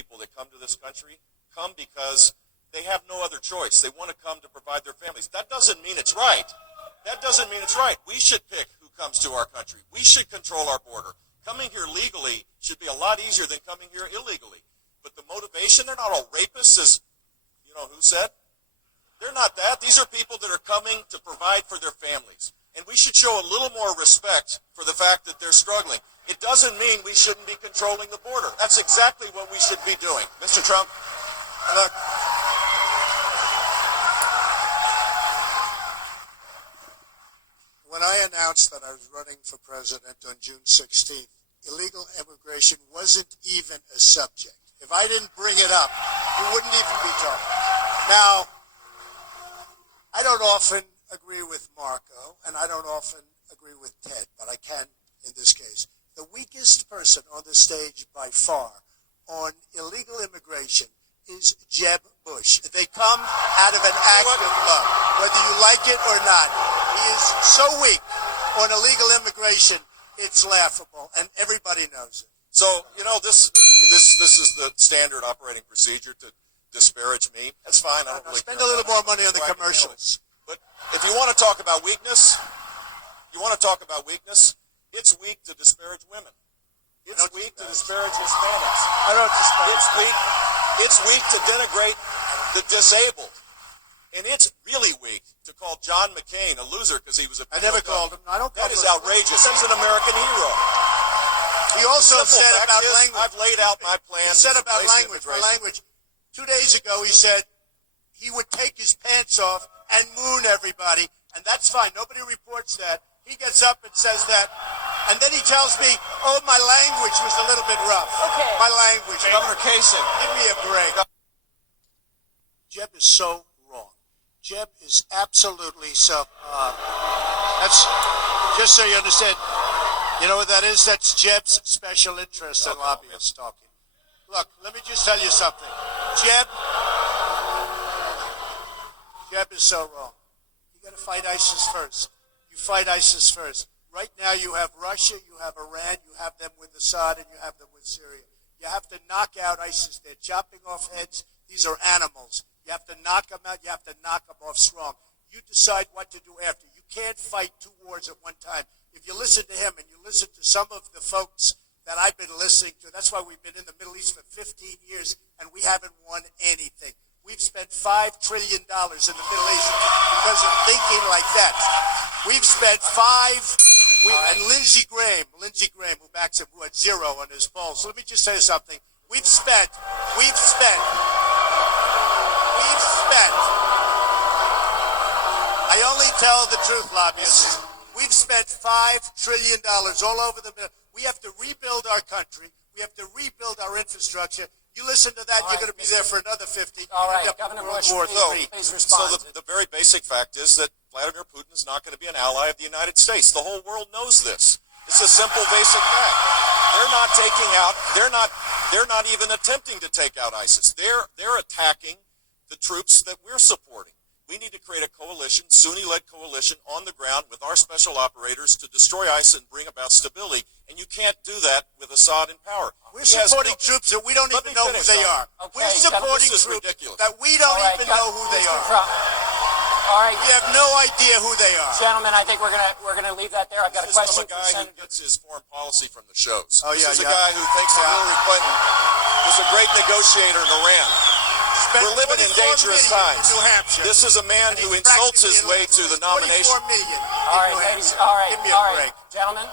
people that come to this country come because they have no other choice. They want to come to provide their families. That doesn't mean it's right. That doesn't mean it's right. We should pick who comes to our country. We should control our border. Coming here legally should be a lot easier than coming here illegally. But the motivation, they're not all rapists, as you know who said. They're not that. These are people that are coming to provide for their families. And we should show a little more respect for the fact that they're struggling. It doesn't mean we shouldn't be controlling the border. That's exactly what we should be doing. Mr. Trump, look. When I announced that I was running for president on June 16th, illegal immigration wasn't even a subject. If I didn't bring it up, you wouldn't even be talking. Now, I don't often agree with Marco, and I don't often agree with Ted, but I can in this case. The weakest person on the stage by far on illegal immigration is Jeb Bush. They come out of an act of love, whether you like it or not. He is so weak on illegal immigration, it's laughable, and everybody knows it. So, you know, this is the standard operating procedure to disparage me. That's fine. I don't really spend a little more money on the commercials. But if you want to talk about weakness, it's weak to disparage women. It's weak to disparage Hispanics. I don't disparage. It's weak to denigrate the disabled. And it's really weak to call John McCain a loser because he was a... I never called him. I don't call him. That is outrageous. He's an American hero. He also said about language. I've laid out my plans. He said about language. 2 days ago he said he would take his pants off and moon everybody, and that's fine. Nobody reports that. He gets up and says that, and then he tells me, oh, my language was a little bit rough. Okay. My language. Governor Kasich. Give me a break. Jeb is so wrong. Jeb is absolutely so... that's just so you understand. You know what that is? That's Jeb's special interest in lobbyists talking. Look, let me just tell you something. Jeb is so wrong. You got to fight ISIS first. You fight ISIS first. Right now you have Russia, you have Iran, you have them with Assad, and you have them with Syria. You have to knock out ISIS. They're chopping off heads. These are animals. You have to knock them out. You have to knock them off strong. You decide what to do after. You can't fight two wars at one time. If you listen to him and you listen to some of the folks that I've been listening to, that's why we've been in the Middle East for 15 years and we haven't won anything. We've spent $5 trillion in the Middle East because of thinking like that. We've spent and Lindsey Graham, who backs him, who had 0 on his polls. So let me just say something. We've spent. I only tell the truth, lobbyists. We've spent $5 trillion all over the middle. We have to rebuild our country. We have to rebuild our infrastructure. You listen to that, you're going to be there for another 50. All right, Governor Bush, please respond. So the very basic fact is that Vladimir Putin is not going to be an ally of the United States. The whole world knows this. It's a simple, basic fact. They're not even attempting to take out ISIS. They're attacking the troops that we're supporting. We need to create a coalition, Sunni-led coalition, on the ground with our special operators to destroy ISIS and bring about stability. And you can't do that with Assad in power. We're supporting troops that we don't even know who they are. Okay, we're supporting troops that we don't even know who they are. All right. We have no idea who they are. Gentlemen, I think we're gonna leave that there. I've got a question. This is from a guy who gets his foreign policy from the shows. Oh, yeah, This is a guy who thinks that Hillary Clinton was a great negotiator in Iran. We're living in dangerous times. This is a man who insults his way to the nomination. 24 million. All right, ladies. All right, Give me a break. Gentlemen.